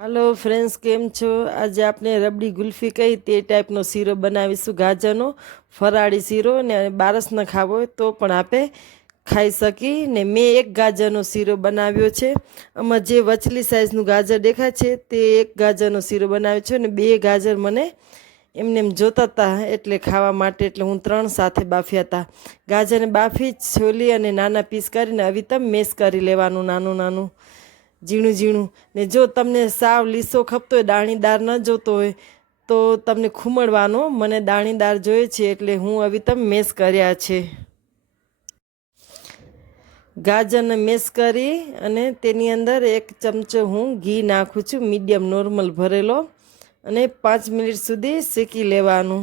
હાલો friends કેમ છો? આજે આપણે રબડી ગુલ્ફી કહી તે ટાઈપનો શીરો બનાવીશું. ગાજરનો ફરાળી શીરો ને બારસ ખાવો હોય તો પણ આપણે ખાઈ શકી ને મેં એક ગાજરનો શીરો બનાવ્યો છે. આમાં જે વચલી સાઇઝનું ગાજર દેખાય છે તે એક ગાજરનો શીરો બનાવ્યો છે ને બે ગાજર મને એમને એમ જોતા હતા એટલે ખાવા માટે એટલે હું ત્રણ સાથે બાફ્યા હતા ગાજરને બાફી છોલી અને નાના પીસ કરીને આવી તમ મેસ કરી લેવાનું નાનું નાનું. ઝીણું ઝીણું. ને જો તમને સાવ લીસો ખપતો હોય, દાણીદાર ન જોતો હોય, તો તમને ખુમડવાનો મને દાણીદાર જોઈએ છે એટલે હું આવી તમે મેસ કર્યા છે. ગાજરને મેસ કરી અને તેની અંદર એક ચમચો હું ઘી નાખું છું, મીડિયમ નોર્મલ ભરેલો. અને પાંચ મિનિટ સુધી શેકી લેવાનું.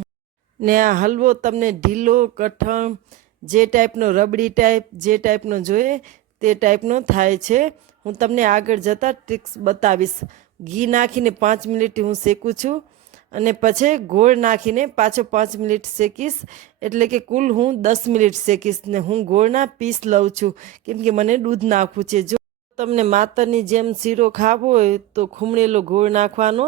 ને આ હલવો તમને ઢીલો, કઠણ, જે ટાઈપનો રબડી ટાઈપ જે ટાઈપનો જોઈએ તે ટાઈપનો થાય છે. હું તમને આગળ જતાં ટ્રિક્સ બતાવીશ. ઘી નાખીને પાંચ મિનિટ હું શેકું છું અને પછી ગોળ નાખીને પાછો પાંચ મિનિટ શેકીશ. એટલે કે કુલ હું દસ મિનિટ શેકીશ ને હું ગોળના પીસ લઉં છું. કેમ કે મને દૂધ નાખવું છે. જો તમને માતરની જેમ શીરો ખાવો હોય તો ખુમણેલો ગોળ નાખવાનો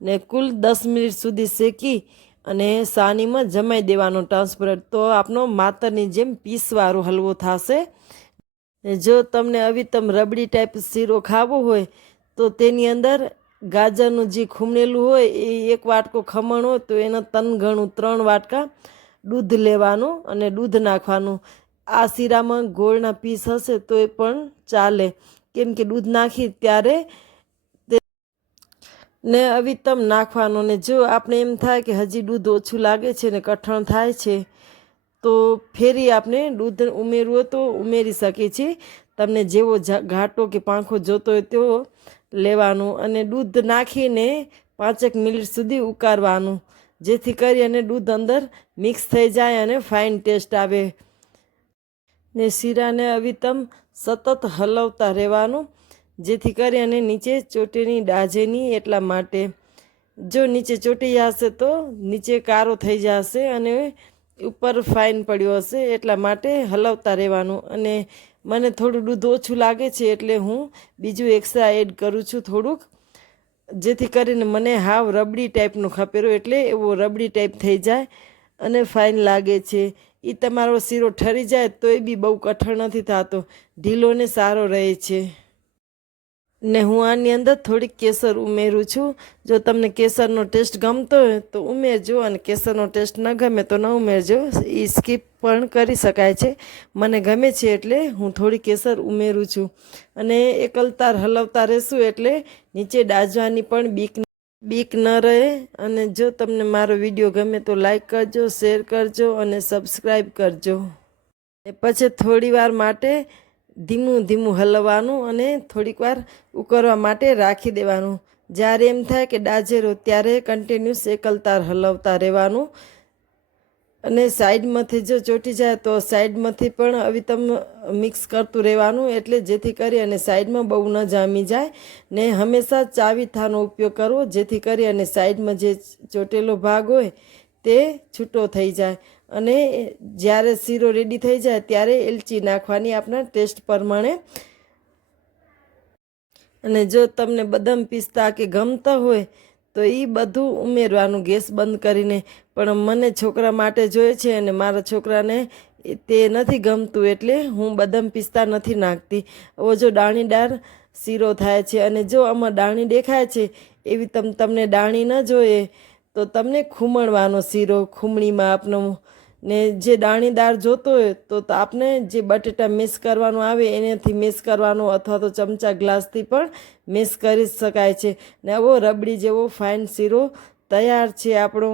ને કુલ દસ મિનિટ સુધી શેકી અને સાનીમાં જમાઈ દેવાનો ટ્રાન્સપરન્ટ. તો આપણો માતરની જેમ પીસવાળો હલવો થશે. જો તમને આવી રબડી ટાઈપ શીરો ખાવો હોય, તો તેની અંદર ગાજરનું જે ખુમણેલું હોય, એ એક વાટકો ખમણ હોય, તો એના તન ગણું ત્રણ વાટકા દૂધ લેવાનું અને દૂધ નાખવાનું. આ શીરામાં ગોળના પીસ હશે તો એ પણ ચાલે. કેમ કે દૂધ નાખી ત્યારે ને અવિતમ નાખવાનો. ને જો આપણે એમ થાય કે હજી દૂધ ઓછું લાગે છે ને કઠણ થાય છે તો ફેરી આપણે દૂધ ઉમેરવું હોય તો ઉમેરી શકીએ છીએ તમને જેવો ઘાટો કે પાંખો જોતો હોય તેવો લેવાનું અને દૂધ નાખીને પાંચેક મિનિટ સુધી ઉકાળવાનું, જેથી કરી અને દૂધ અંદર મિક્સ થઈ જાય અને ફાઇન ટેસ્ટ આવે. ને શીરાને અવિતમ સતત હલવતા રહેવાનું, જેથી કરી અને નીચે ચોટીની ડાજે નહીં એટલા માટે. જો નીચે ચોટી જશે તો નીચે કારો થઈ જશે અને ઉપર ફાઇન પડ્યો હશે એટલા માટે હલાવતા રહેવાનું. અને મને થોડું દૂધ ઓછું લાગે છે એટલે હું બીજું એક્સ્ટ્રા એડ કરું છું થોડુંક, જેથી કરીને મને હાવ રબડી ટાઈપનું ખપેરો એટલે એવો રબડી ટાઈપ થઈ જાય અને ફાઇન લાગે છે. એ તમારો શીરો ઠરી જાય તોય બી બહુ કઠણ નથી થતો. ઢીલો ને સારો રહે છે. ને હું આની અંદર થોડીક કેસર ઉમેરું છું. જો તમને કેસરનો ટેસ્ટ ગમતો હોય તો ઉમેરજો અને કેસરનો ટેસ્ટ ન ગમે તો ન ઉમેરજો. એ સ્કીપ પણ કરી શકાય છે. મને ગમે છે એટલે હું થોડી કેસર ઉમેરું છું. અને એકલતાર હલવતા રહેશું એટલે નીચે ડાજવાની પણ બીક બીક ન રહે. અને જો તમને મારો વીડિયો ગમે તો લાઈક કરજો, શેર કરજો અને સબસ્ક્રાઈબ કરજો. પછી થોડી વાર માટે ધીમું ધીમું હલવાનું અને થોડીક વાર ઉકળવા માટે રાખી દેવાનું. જ્યારે એમ થાય કે ડાજેરો ત્યારે કન્ટિન્યુઅસ એકલતાર હલવતા રહેવાનું. અને સાઈડમાંથી જો ચોટી જાય તો સાઈડમાંથી પણ આવી મિક્સ કરતું રહેવાનું. એટલે જેથી કરી અને સાઈડમાં બહુ ન જામી જાય. ને હંમેશા ચાવીથાનો ઉપયોગ કરવો. જેથી કરી અને સાઈડમાં જે ચોટેલો ભાગ હોય તે છૂટો થઈ જાય. અને જ્યારે શીરો રેડી થઈ જાય ત્યારે એલચી નાખવાની આપણા ટેસ્ટ પ્રમાણે. અને જો તમને બદામ પિસ્તા કે ગમતા હોય, તો એ બધું ઉમેરવાનું ગેસ બંધ કરીને. પણ મને છોકરા માટે જોઈએ છે અને મારા છોકરાને તે નથી ગમતું એટલે હું બદામ પિસ્તા નથી નાખતી. હવે જો દાણીદાર શીરો થાય છે અને જો આમાં દાણી દેખાય છે, એવી તમ, તમને દાણી ન જોઈએ, તો તમને ખુમણવાનો શીરો ખુમણીમાં આપનો ને જે દાણીદાર જોતો હોય તો આપને જે બટેટા મિક્સ કરવાનું આવે એનાથી મિક્સ કરવાનો અથવા તો ચમચા ગ્લાસથી પણ મિક્સ કરી શકાય છે. ને આવો રબડી જેવો ફાઇન શીરો તૈયાર છે આપણો.